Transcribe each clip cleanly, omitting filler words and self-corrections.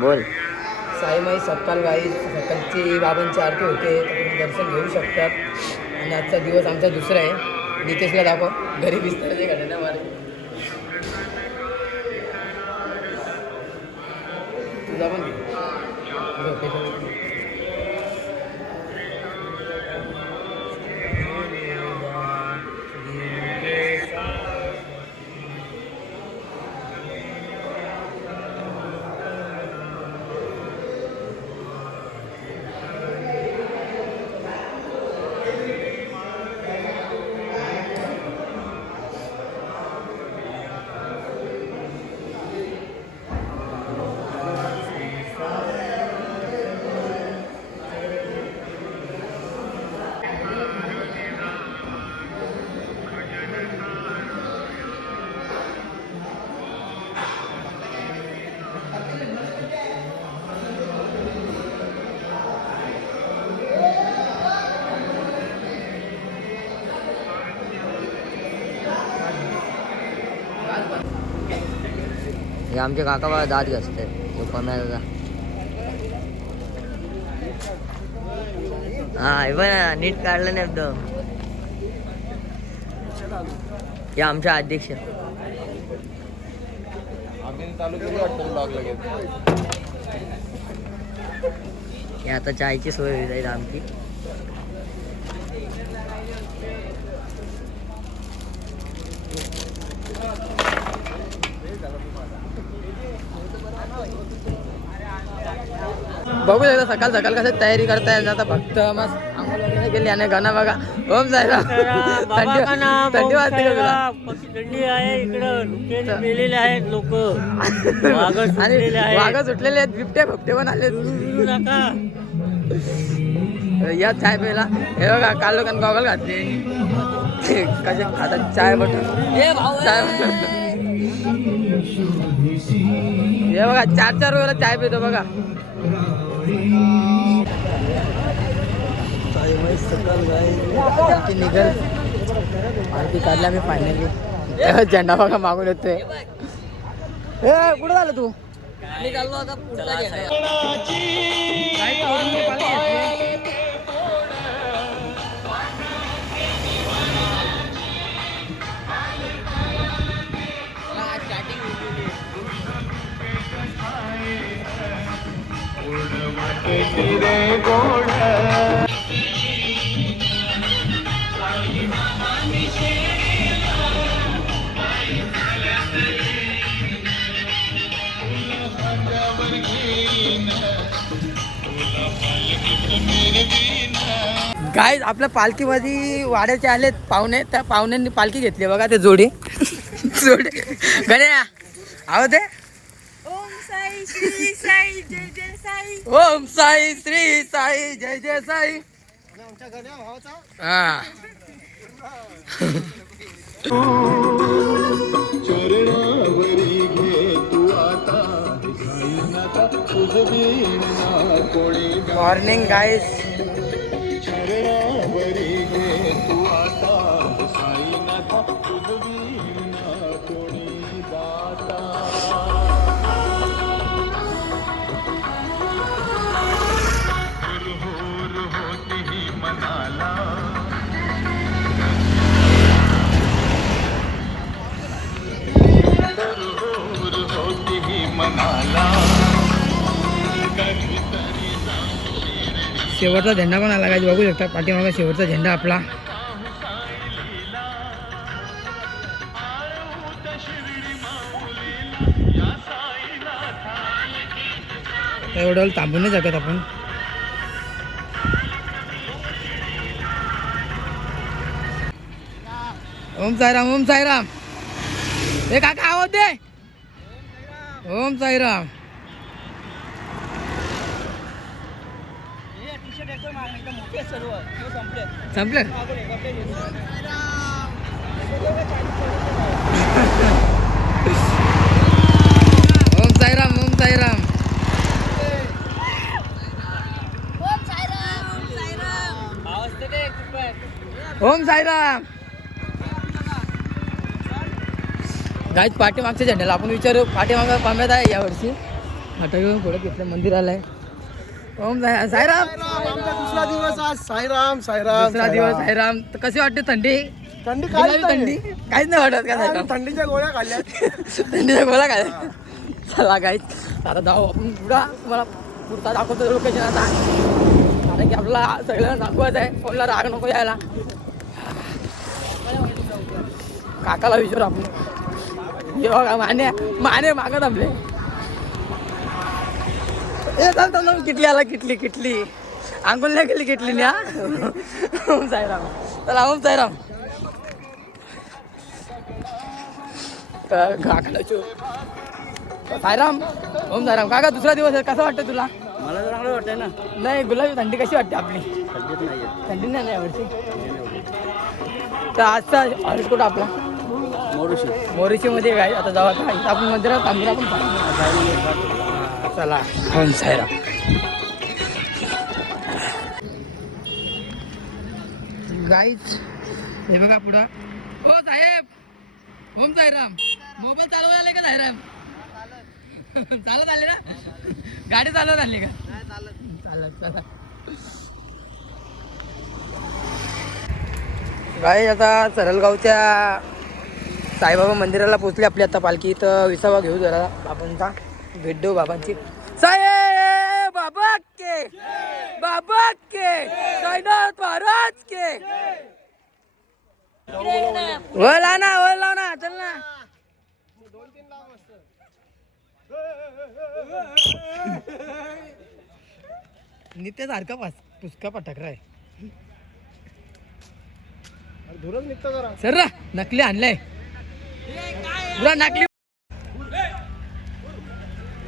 बोल. साईमाई सकाळ गाई सकाळची बाबांची आरती होते तर तुम्ही दर्शन घेऊ शकतात. आणि आजचा दिवस आमचा दुसरा आहे. नितेशला दाखव घरी बिस्ताराची घटना मारे तुझा पण हे आमचे काका बाबा दात घासते पम्या दादा. हा हे पण नीट काढलं नाही एकदम. हे आमचे अध्यक्ष. हे आता चायची सोय होईल जाईल आमची. बघू शकता सकाळ सकाळ कसं तयारी करता येईल. आता फक्त मस्त आंघोळ वगैरे केली आणि गाणं बघा. ओम साईराम. थंडी वाजते का तुला? थंडी आहे इकडं मेलेले आहेत लोक. आणि वाघ सुटलेले आहेत. बिबटे फुपटे पण आले. या चाय प्यायला हे बघा काल लोकांनी गॉगल घातले कसे खातात चाय बटन. चाय हे बघा 4-4 वेळेला चाय पितो बघा. निघल आरती काढल्या मी फायनली. झेंडा बघा मागून येतोय. कुठं झालं तू? काय आपल्या पालखीमध्ये वाड्याचे आलेत पाहुणे. त्या पाहुण्यांनी पालखी घेतली बघा. ते जोडे गण्या आहो ते. ओम साई श्री साई जय जय साई. ओम साई श्री साई जय जय साई. हा मॉर्निंग गाईस. शेवटचा झेंडा पण आला. काय बघू शकता पाठीमागा शेवटचा झेंडा आपला. एवढं थांबून नाही शकत आपण. ओम साईराम. ओम साईराम. हे काका आवाज दे. ओम साईराम. संपलं. ओम साईराम. ओम साईराम. ओम साईराम. गाईत पाठीमागच्या झेंड्याला आपण विचारू पाठीमागं पाम्यात आहे यावर्षी. हॉटेल पुढे घेतलं मंदिराला आहे. ओम साईराम. आमचा दुसरा दिवस आज. साईराम साईराम. दुसरा दिवस साईराम. तर कशी वाटते थंडी? थंडी गुलाबी थंडी काहीच नाही वाटत का साईराम? थंडीच्या गोळ्या खाल्ल्या. थंडीचा गोळा काय? चला काहीच आता जाऊ आपण पुढा. तुम्हाला पुढचा दाखवतो लोकेशन आता, कारण की आपल्याला सगळ्यांना दाखवायचं आहे. कोणाला राग नको यायला. काकाला विचारू आपण. हे बघा माने मागं थांबले. ए चालतं किटली आला. किटली अंकुल नाही केली किटली ना. ओम साईराम. चला ओम साईराम. काकाला साईराम. ओम साईराम. काका दुसरा दिवस आहे, कसं वाटतं तुला? मला तर चांगलं वाटतंय ना. नाही गुलाबी थंडी कशी वाटते आपली? थंडी नाही यावर्षी. तर आजचा हॉटेल कुठं आपला? मोरुशी मध्ये काय आता जाऊ. आता इथं आपण मंदिरात थांबून आपण चला. ओम साईराम. गाईच हे बघा पुढं. हो साहेब. ओम साईराम. मोबाईल चालवायला आले का साईराम? चालत आले ना? गाडी चालवत आली का? चालत चला. गाई आता सरलगावच्या साईबाबा मंदिराला पोचली आपली आता पालखी. तर विसावा घेऊ जरा बाबांचा. भेट देऊ बाबांची. साहेब बाबा के साईनाथ महाराज के. ओला ना चल ना. नित्य सारखा पुसका पटकरा आहे. धुरच निघतो जरा. सर नकली आणलंय पुरा नकली.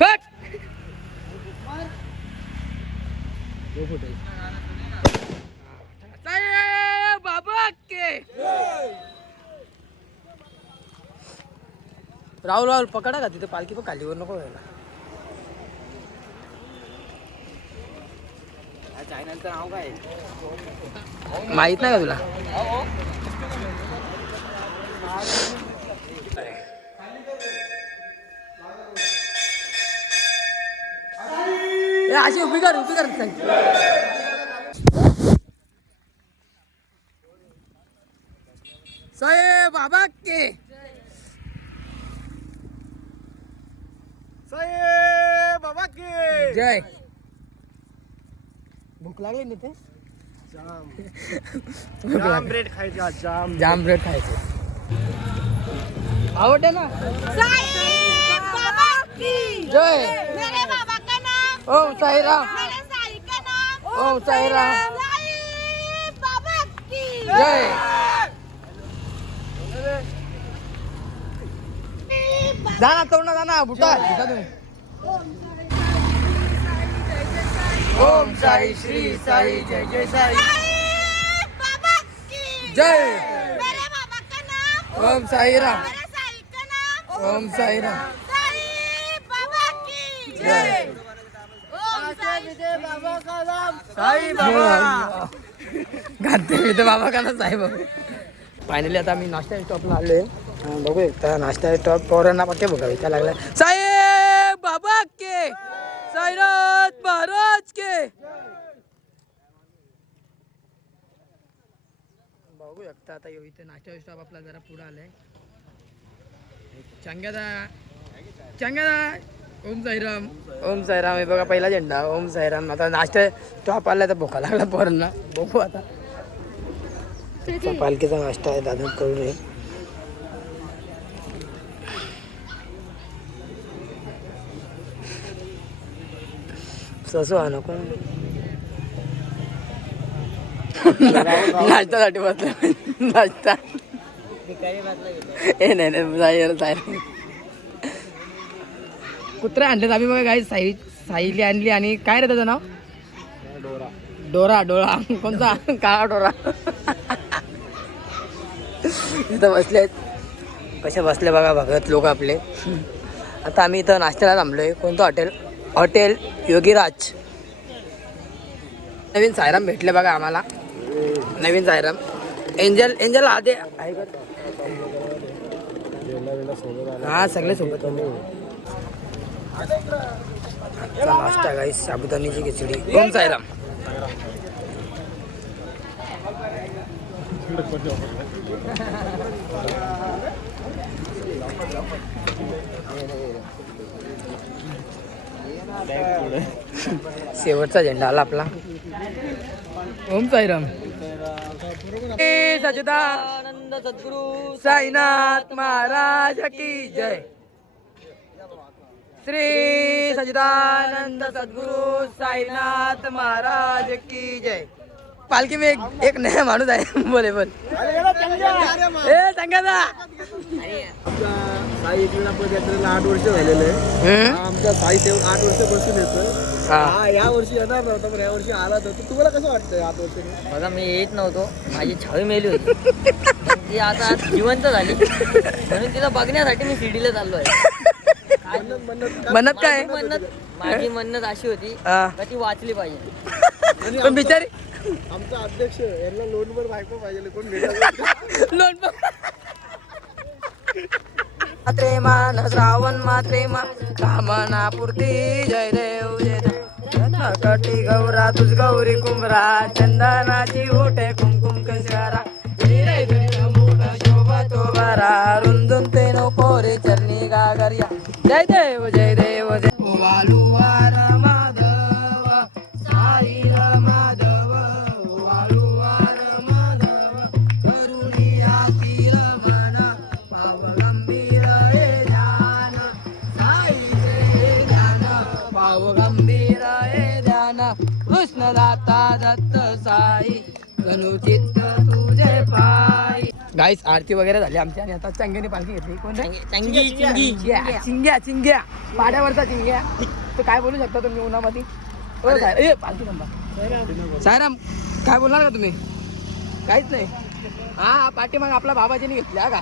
फट. साहेब बाबा के. राहुल पकडा का तिथे पालखी पण खालीवर नको व्हायला. चॅनलचं नाव काय? माहित नाही का तुला? अशी उभी कर साहेब बाबा के. साहेब बाबा की जय. भूक लागली ना ते. जाम ब्रेड खायचा. जाम ब्रेड खायचं आवडते ना. साईं बाबा की जय. मेरे बाबा का नाम. ओम साईराम. मेरे साईं का नाम. ओम साईराम. साईं बाबा की जय. जाना तोडना जाना बुटा तुम्ही. ओम साई श्री साई जय जय साई. साईं बाबा की जय. मेरे बाबा का नाम. ओम साईराम. मेरे साईं का नाम. ओम साईराम. साईं बाबा की जय. ओम साईं बाबा का नाम. साई बाबा. गाते मी तर बाबा का ना साई बाबा. फायनली आता आम्ही नाश्ता स्टॉपला आलोय. बघू एकदा नाश्ता स्टॉप पोरांना पक्के बघा इथं लागला. साहेब बाबा के साईनाथ महाराज के. बघू शकता आता इथे नाश्ता स्टॉप आपला जरा पुढे आलाय. चंग्यादा ओम साईराम. ओम साईराम. हे बघा पहिला झेंडा ओम साईराम. आता नाश्ता स्टॉप आलाय तर भोका लागला पोरांना. बघू आता पालखीचा नाश्ता आहे दादा करून ये. ससू हा नको नाश्त्यासाठी बसला. नाश्ता ए नाही कुत्रे आणलेत आम्ही बघा. काही साईली आणली आणि काय रे त्याचं नाव? डोरा. कोणता? काळा डोरा. इथं बसले आहेत. कसे बसले बघा भगत लोक आपले. आता आम्ही इथं नाश्त्याला थांबलोय. कोणतं हॉटेल योगीराज. नवीन सायराम भेटले बघा आम्हाला. नवीन सायराम. एंजल आधे आहे का? हा सगळे सोबत. नाश्ता गाईस साबुदाण्याची खिचडी. ओम साईराम. शेवटचा झेंडा आला आपला. ओम साईराम. सच्चिदानंद सद्गुरु साईनाथ महाराज की जय. श्री सच्चिदानंद सद्गुरु साईनाथ महाराज की जय. पालखी में एक नया माणूस आहे. बोले बोल. ए सांगा ना. साई एकविरा पदयात्रेला 8 वर्ष झालेले आहे. आमचा साई सेवक 8 वर्षापासून येतोय. हा या वर्षी येणार नव्हता पण या वर्षी आला तर तुम्हाला कसं वाटतंय 8 वर्षांनी? बघा मी येत नव्हतो, माझी छावी मेली होती पण ती आता जिवंत झाली म्हणून तिला बघण्यासाठी मी शिर्डीला चाललो आहे. म्हणत काय माझी मन्नत अशी होती हा. का ती वाचली पाहिजे. आणि पण बिचारी आमचा अध्यक्ष यांना लोनवर बायको पाहिजे कोण भेटायचं. लोन मात्रे मान श्रावण मात्रे मान कामना पूर्ती. जय देव जय देव. कटी गौरा तुझ गौरी कुंभरा चंदनाची ओटे कुमकुम कशारा शोभा तो बारा रुंदून ते नो पोरे चरणी गागरिया. जय देव जय देव जय. वालुवार माधव साई माधव वालुवार माधव करुणी आती रमण पाव गंभीर हे ध्यान साईचे ध्यान पाव गंभीर हे ध्यान कृष्ण दाता दत्त साई गणुचित्त तुझे पाय. गाईस आरती वगैरे झाली आमची आणि आता चंगेने पालखी घेतली. कोण चिंग्या चिंग्या पाड्यावरचा चिंग्या. तर काय बोलू शकता तुम्ही उन्हामध्ये? ए पालखी नंबर सायराम काय बोलणार का तुम्ही? काहीच नाही. हा पाठीमाग आपला बाबाजीने घेतली हा का?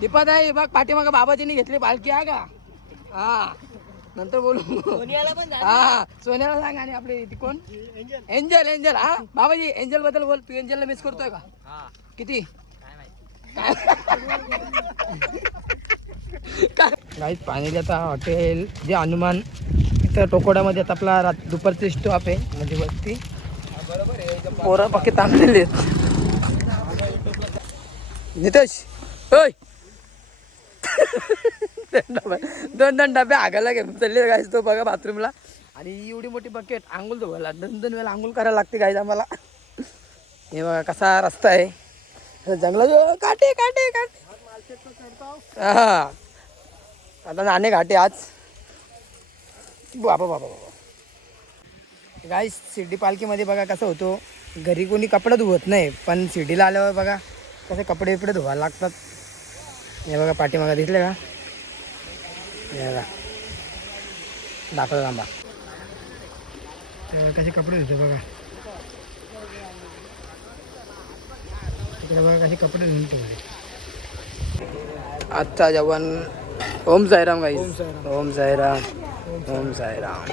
दीपत आहे बघ पाठीमाग बाबाजीने घेतली पालखी हा का? हा नंतर बोलू. हा सोन्याला सांग. आणि आपली ती कोण? एंजल. एंजल हा बाबाजी एंजल बद्दल बोल. तू एंजलला मिस करतोय का? किती? काहीच पाणी आता हॉटेल जे हनुमान इथं टोकोड्यामध्ये आता आपला दुपारची स्टॉप आहे म्हणजे वस्ती. पोरं पक्के थांबलेले आहेत. नितेश होय. दोन डबे आगायला घेऊन चालले गायच तो बघा बाथरूमला. आणि एवढी मोठी बकेट आंघोळ धुवायला 2 वेळा आंघोळ करायला लागते गायच आम्हाला. हे बघा कसा रस्ता आहे जंगलात. काटे काटे काटे. हा आता नाणे घाटे आज. बाबा बाबा बाबा गाय शिर्डी पालखीमध्ये बघा कसं होतो. घरी कोणी कपडे धुवत नाही पण शिर्डीला आल्यावर बघा कसे कपडे बिपडे धुवायला लागतात. हे बघा पाठीमागा दिसले का? हे बघा दाखवतो थांबा. कसे कपडे धुतो बघा. तिकडे बघा कसे कपडे धुवून ठेवले. आजचा जेवण. ओम साईराम गाईस. ओम साईराम. ओम साईराम.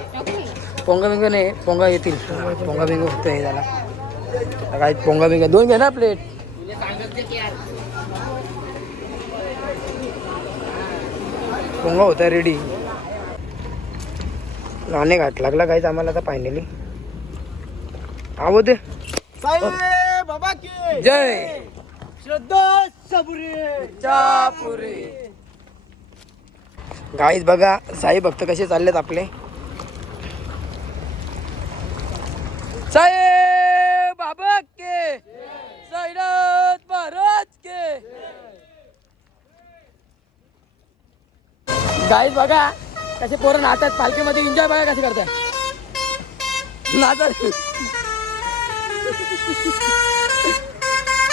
पोंगा बिंग नाही पोंगा येतील. पोंगा बिंग होतं हे झाला काय. पोंगा बिंग 2 घे ना प्लेट. पोंगा होता रेडी. नाणे घाट लागला काहीच आम्हाला आता फायनली. आहो दे साई बाबा की जय. श्रद्धा चापुरे. गाईज बघा साई भक्त कसे चाललेत आपले. साई बाबा के साईनाथ महाराज के. गाईज बघा कसे पोरं नाचतात पालखीमध्ये. एन्जॉय बघा कसे करतात नाचत.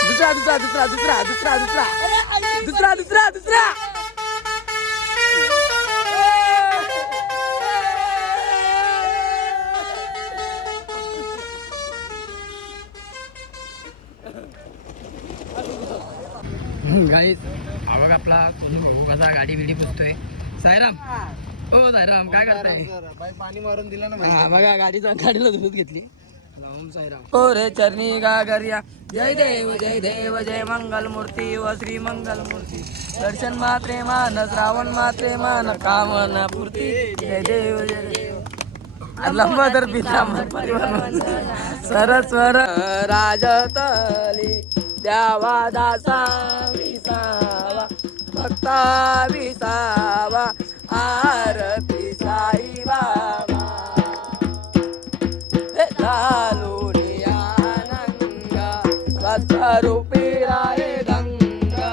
दुसरा दुसरा दुसरा दुसरा दुसरा दुसरा दुसरा दुसरा दुसरा. गाईस हा बघा आपला कसा गाडी बिडी पुसतोय. साईराम ओ साईराम काय करताय? पाणी मारून दिलं ना. हा बघा गाडीला धुवत घेतली. ओम साईराम ओरे चरणी गागरिया जय देव जय मंगल मूर्ती व श्री मंगल मूर्ती दर्शन मात्रे मान श्रावण मात्रे मान कामना पूर्ती जय देव लंबोदर पितांबर सरस्वर राजतली द्यावा दासा विसावा भक्ता विसावा आरती साई बाबा लालूनी आनंगा स्वरूपी राय गंगा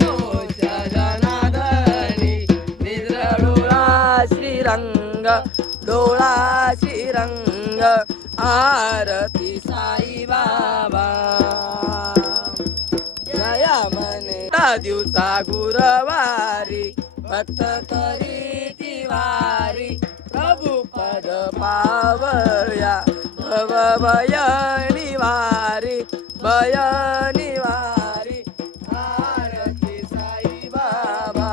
मोक्ष जनार्दनी निद्र डोळा श्रीरंग डोळा श्रीरंग आरती साई बाबा जया मने दिवसा गुरुवारी भक्त करी तिवारी प्रभू पद पावया भव भयनी वारी आरती साई बाबा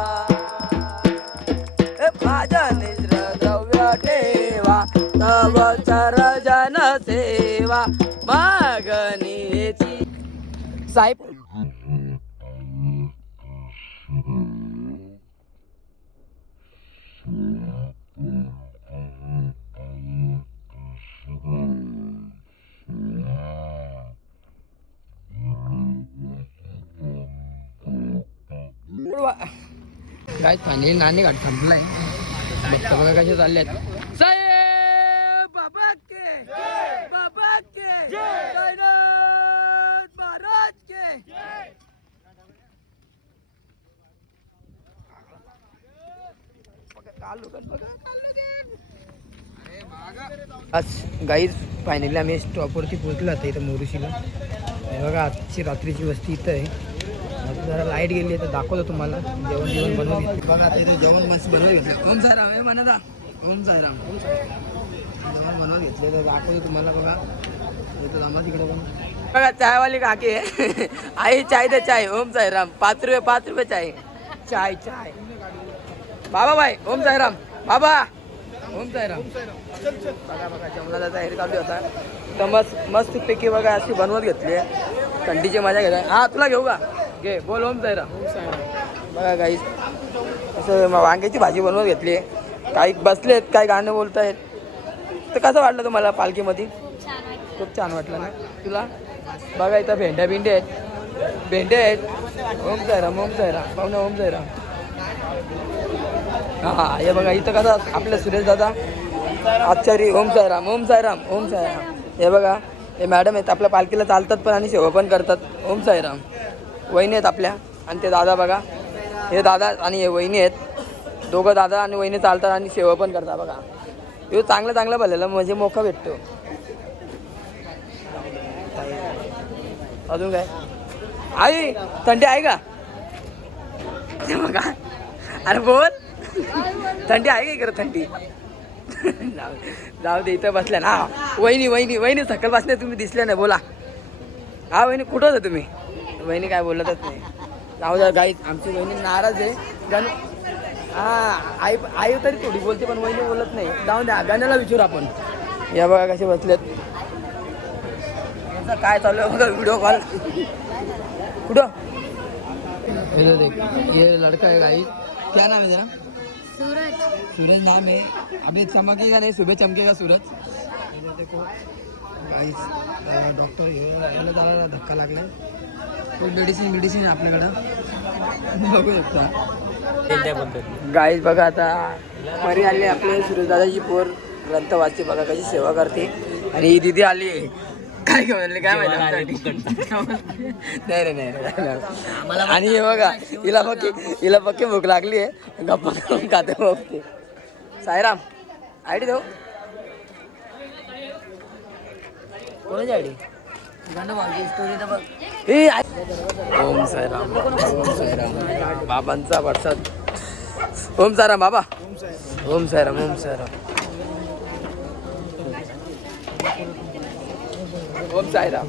माझ्या निद्र द्रव्य ठेवा तव चरजन सेवा मागणीची साहेब काय फायनली नाणे घाट थांबलाय बघता बघा कसे चालले आहेत साहेब बाबा के साईनाथ महाराज के आज गाईज फायनली आम्ही स्टॉपवरती पोहोचलो आता इथं मोरुशीला हे बघा आजची रात्रीची वस्ती इथं आहे आता जरा लाईट गेली आहे तर दाखवतो तुम्हाला जेवण बनवून घेतलं बघा आता इथं जेवण मस्त बनवून घेतलं ओम साईराम हे म्हणा ओम साईराम जेवण बनवून घेतलं तर दाखवतो तुम्हाला बघा इथं जमा तिकडे पण बघा चायवाली काकी आहे आई चाय दे चाय ओम साईराम 5 रुपये चाय चाय बाबा भाई ओम साईराम बाबा ओम साईराम बघा जेवणाला तयारी चालू होता तर मस्त पैकी बघा अशी बनवत घेतली आहे थंडीची मजा घेता हा तुला घेऊ का घे बोल ओम साईराम बघा काही असं वांग्याची भाजी बनवत घेतली आहे काही बसलेत काही गाणं बोलत आहेत तर कसं वाटलं तुम्हाला पालखीमध्ये खूप छान वाटलं ना तुला बघा इथं भेंड्या आहेत ओम साईराम पाहुणा ओम साईराम हा हे बघा इथं कसं आपल्या सुरेश दादा आचारी ओम साईराम हे बघा हे मॅडम आहेत आपल्या पालखीला चालतात पण आणि सेवा पण करतात ओम साईराम वहिनी आहेत आपल्या आणि ते दादा बघा हे दादा आणि हे वहिनी आहेत दोघं दादा आणि वहिनी चालतात आणि सेवा पण करतात बघा हे चांगलं भरलेलं म्हणजे मोका भेटतो अजून काय आई थंडी आहे का बघा अरे बोल थंडी आहे का इकडं थंडी जाऊ दे इथं बसल्या ना वहिनी सकल बसल्या तुम्ही दिसल्या नाही बोला हा वहिनी कुठं होता तुम्ही वहिनी काय बोलतच नाही जाऊ द्या गाईत आमची वहिनी नाराज आहे गण हा आई तरी थोडी बोलते पण वहिनी बोलत नाही जाऊ द्या गाण्याला विचारू आपण या बघा कसे बसलेत काय चालू आहे बघा व्हिडिओ कॉल कुठं ये लड़का है गाइस क्या नाम है तेरा सूरज नाम है अभी चमकेगा नहीं सुबह चमकेगा सूरज देखो गाइस डॉक्टर याला जरा धक्का लागलाय तो मेडिसिन आपल्याकडं बघू शकता गाइस बघा आता मरी आली आपले सूरज दादाची पोर ग्रंथ वाचते बघा कशी सेवा करते आणि ही दीदी आली काय घेऊन काय माहिती नाही आणि हे बघा हिला पक्की भूक लागली आहे गप्पा करून खाते बघते साईराम आयडी देऊ कोणाची आयडी ओम साईराम बाबांचा प्रसाद ओम साईराम बाबा ओम साईराम ओम साईराम